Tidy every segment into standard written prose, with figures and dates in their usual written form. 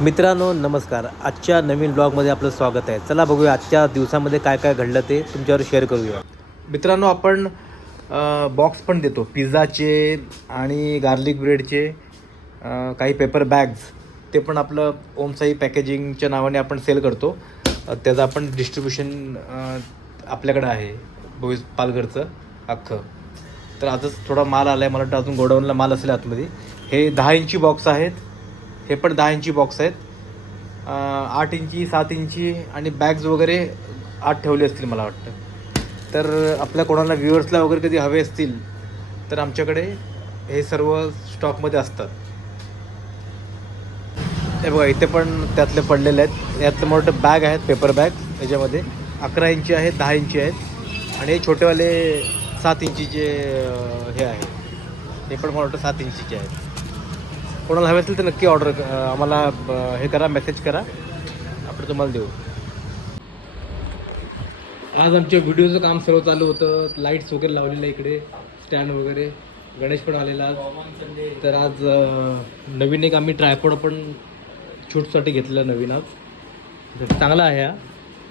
मित्रांनो नमस्कार. आजच्या नवीन ब्लॉगमध्ये आपलं स्वागत आहे. चला बघूया आजच्या दिवसामध्ये काय काय घडलं ते तुमच्यावर शेअर करूया. मित्रांनो आपण बॉक्स पण देतो पिझ्झाचे आणि गार्लिक ब्रेडचे, काही पेपर बॅग्स, ते पण आपलं ओमसाई पॅकेजिंगच्या नावाने आपण सेल करतो. त्याचं आपण डिस्ट्रीब्युशन आपल्याकडं आहे भोईस पालघरचं अख्खं. तर आजच थोडा माल आला आहे, मला वाटतं अजून गोडाऊनला माल असेल आतमध्ये. हे 10 इंची बॉक्स आहेत, हे पण 10 इंची बॉक्स आहेत. 8 इंची 7 इंची आणि बॅग्स वगैरे 8 ठेवले असतील मला वाटतं. तर आपल्या कोणाला व्ह्युअर्सला वगैरे कधी हवे असतील तर आमच्याकडे हे सर्व स्टॉकमध्ये असतात. हे बघा इथे पण त्यातले पडलेले आहेत. यातले मोठे बॅग आहेत, पेपर बॅग. याच्यामध्ये 11 इंची आहेत, 10 इंची आहेत आणि हे छोटेवाले 7 इंचीचे हे आहे. हे पण मला वाटतं 7 इंचीचे आहेत. कोणाला हवे असेल तर नक्की ऑर्डर आम्हाला हे करा, मेसेज करा, आपण तुम्हाला देऊ. आज आमच्या व्हिडिओचं काम सर्व चालू होतं. लाईट्स वगैरे लावलेलं इकडे, स्टँड वगैरे. गणेश पण आलेला आज. तर आज नवीन एक आम्ही ट्रायपॉड पण शूटसाठी घेतलेला नवीन आज. तर चांगला आहे हा,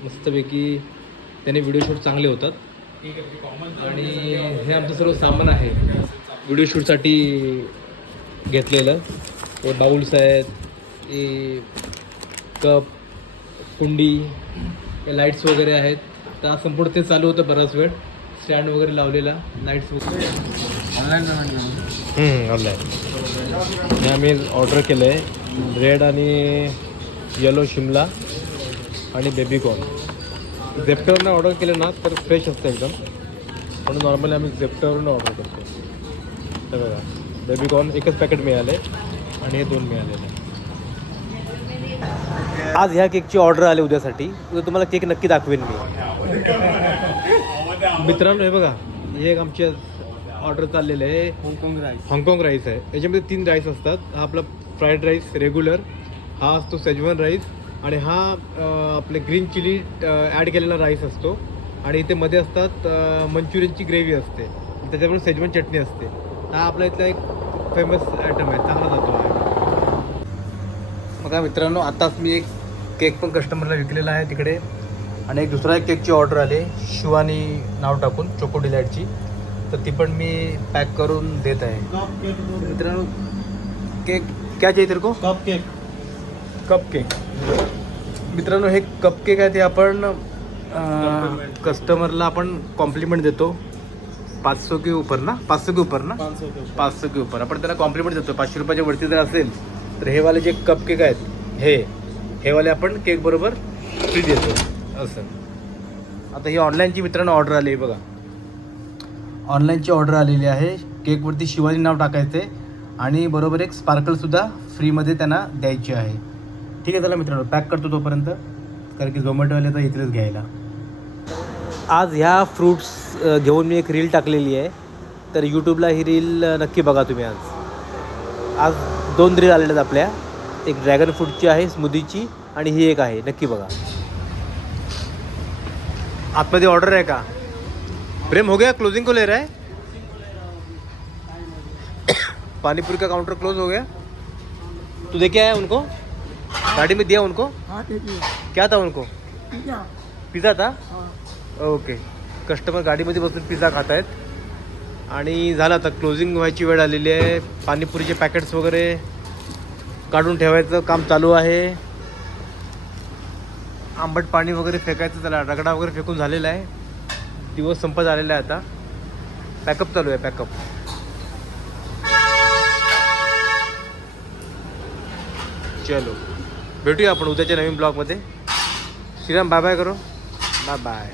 मस्तपैकी. त्याने व्हिडिओ शूट चांगले होतात. आणि हे आमचं सर्व सामान आहे व्हिडिओ शूटसाठी घेतलेलं. हे बाउल्स आहेत, हे कप, कुंडी, हे लाईट्स वगैरे आहेत. तर संपूर्ण ते चालू होतं बराच वेळ. स्टँड वगैरे लावलेला, लाईट्स वगैरे ऑनलाईन. हे आम्ही ऑर्डर केलं आहे रेड आणि येलो शिमला आणि बेबीकॉर्न. झेप्टोवरनं ऑर्डर केलं ना तर फ्रेश असतं एकदम, म्हणून नॉर्मली आम्ही झेप्टोवरनं ऑर्डर करतो. तर बघा बेबीकॉर्न एकच पॅकेट मिळाले आणि हे 2 मिळालेले. आज ह्या केकची ऑर्डर आली उद्यासाठी. उद्या तुम्हाला केक नक्की दाखवेन मी. मित्रांनो हे बघा, हे एक आमची ऑर्डर चाललेलं आहे. हाँगकाँग राईस आहे. याच्यामध्ये 3 राईस असतात. हा आपला फ्राईड राईस रेग्युलर, हा असतो शेजवान राईस, आणि हा आपले ग्रीन चिली ॲड केलेला राईस असतो. आणि इथे मध्ये असतात मंचुरियनची ग्रेव्ही असते, त्याच्याबरोबर शेजवान चटणी असते. हा आपला इथला एक फेमस आयटम आहे, चांगला जातो आहे. बघा मित्रांनो, आताच मी एक केक पण कस्टमरला विकलेला आहे तिकडे. आणि एक दुसरा एक केकची ऑर्डर आली शिवानी नाव टाकून, चोको डिलाईटची. तर ती पण मी पॅक करून देत आहे. मित्रांनो केक क्या चाहिए तेरे को? Cup cake. मित्रांनो हे कप केक आहे, ते आपण कस्टमरला आपण कॉम्प्लिमेंट देतो. 500 के ऊपर ना, 500 के ऊपर ना, 500 के ऊपर आपण त्याला कॉम्प्लिमेंट देतो. 500 रुपयाच्या वरती जर असेल तर हे वाले जे कप केक आहेत, हे वाले आपण केक बरोबर फ्री देतो असं. आता ही ऑनलाईनची मित्रांनो ऑर्डर आली आहे बघा. ऑनलाईनची ऑर्डर आलेली आहे. केकवरती शिवानी नाव टाकायचं आहे आणि बरोबर एक स्पार्कलसुद्धा फ्रीमध्ये त्यांना द्यायची आहे. ठीक आहे, चला मित्रांनो पॅक करतो तोपर्यंत, कारण की झोमॅटोवाले तर इथलेच घ्यायला. आज ह्या फ्रूट्स घेऊन मी एक रील टाकलेली आहे. तर यूट्यूबला ही रील नक्की बघा तुम्ही. आज 2 रील आलेल्या आहेत आपल्या. एक ड्रॅगन फ्रूटची आहे, स्मूदीची, आणि ही एक आहे, नक्की बघा. आतमध्ये ऑर्डर आहे का? प्रेम हो गया, क्लोजिंग को ले रहा है. पानीपुरी का काउंटर क्लोज हो गया. तू देखे आया उनको, गाड़ी में दिया उनको? क्या था उनको? पिझ्झा था. ओके. कस्टमर गाडीमध्ये बसून पिझ्झा खात आहेत. आणि झालं आता क्लोजिंग व्हायची वेळ आलेली आहे. पाणीपुरीचे पॅकेट्स वगैरे काढून ठेवायचं काम चालू आहे. आंबट पाणी वगैरे फेकायचं, त्याला रगडा वगैरे फेकून झालेला आहे. दिवस संपत आलेला आहे. आता पॅकअप चालू आहे, पॅकअप. चलो भेटूया आपण उद्याच्या नवीन ब्लॉगमध्ये. श्रीराम बाय बाय करो. Bye bye.